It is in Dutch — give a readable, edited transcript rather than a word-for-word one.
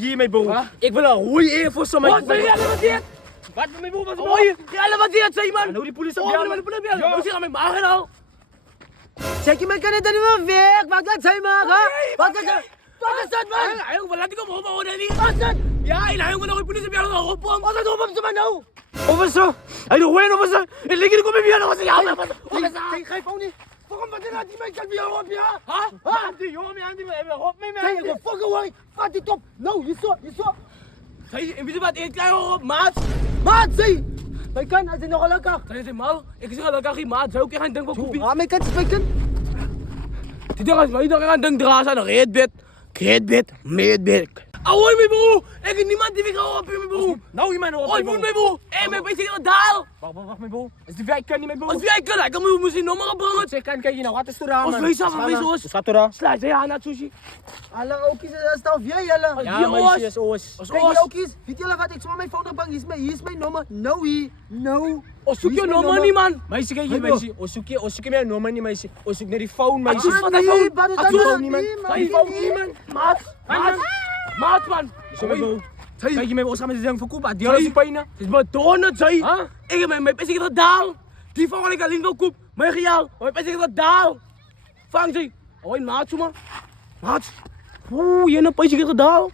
Geef mij bro. Ik wil een goede info zo mijn... Wat zeg je allemaal dit? Wat met mijn broer was Oh, je allemaal dit, zeg man. Nou die politie Oh, bellen. maar de politie bellen. Nou, zeg aan mijn maag al. Zeg je, man, kan het er niet meer weg? Wat laat zij maken? Wat is dat? Wat is dat, man? Hij jongen, laat ik hem op houden niet. Wat is dat? Ja, en hij jongen nog de politie bellen nog op hem. Wat is dat op hem, nou? Officer. Hij doet gewoon officer. Ik lig hier kom weer nog eens ja. Zeg, geef ook niet. Waarom wat laat die man kan weer op, ja? Ha? Die jongen die op mij Zeg, ik wil fucking hoor. Vat dit op. Nou, je zo. Hey, weet je wat? Ik krijg op, maat. Maat, zie. Wij kan, hij is nog gelukkig. Dat is mal. Ik zeg dat ik geen maat. Zou ik gaan denken van koepie? Ja, mijn kan spreken. Die dag is mij gaan denken draas aan een reetbit, meetbit. Ahoy, mijn broer. Ik heb niemand die weer gaat op, mijn broer. Nou je mij nog op. Oh, je moet mijn broer. Hé, mijn beetje in daal. Wacht mijn broer. Is die wijk kan niet mijn broer. Als jij kan, ik kan misschien nog maar opbrengen. Zeg kan je nou wat is er aan? Als wees af, wees ons. Wat gaat er aan? Sluit hij aan naar sushi. Alla, ook is het stel jij, Alla. Ja, maar is oos. Kijk, je ook is. Weet je wat? Ik zal mijn foto bang. Hier is mijn nummer. No. Zoek je nummer niet, man. Meisje, kijk hier meisje. Zoek je mijn nummer niet meisje. Zoek naar die phone meisje. Wat een phone. Wat niemand. Die phone niemand. Maat, man. Zo mijn broer. Kijk je mij ons gaan met de ding verkopen. Die Hey. is pijn. Het is maar donut, zei. Huh? Ik heb mijn pissig dat daal. Die phone ik alleen wil koop. Maar gejaal. Mijn pissig dat daal. Vang ze. Oh, maat, zo man. Maat. Oeh, je hebt een pissig dat daal.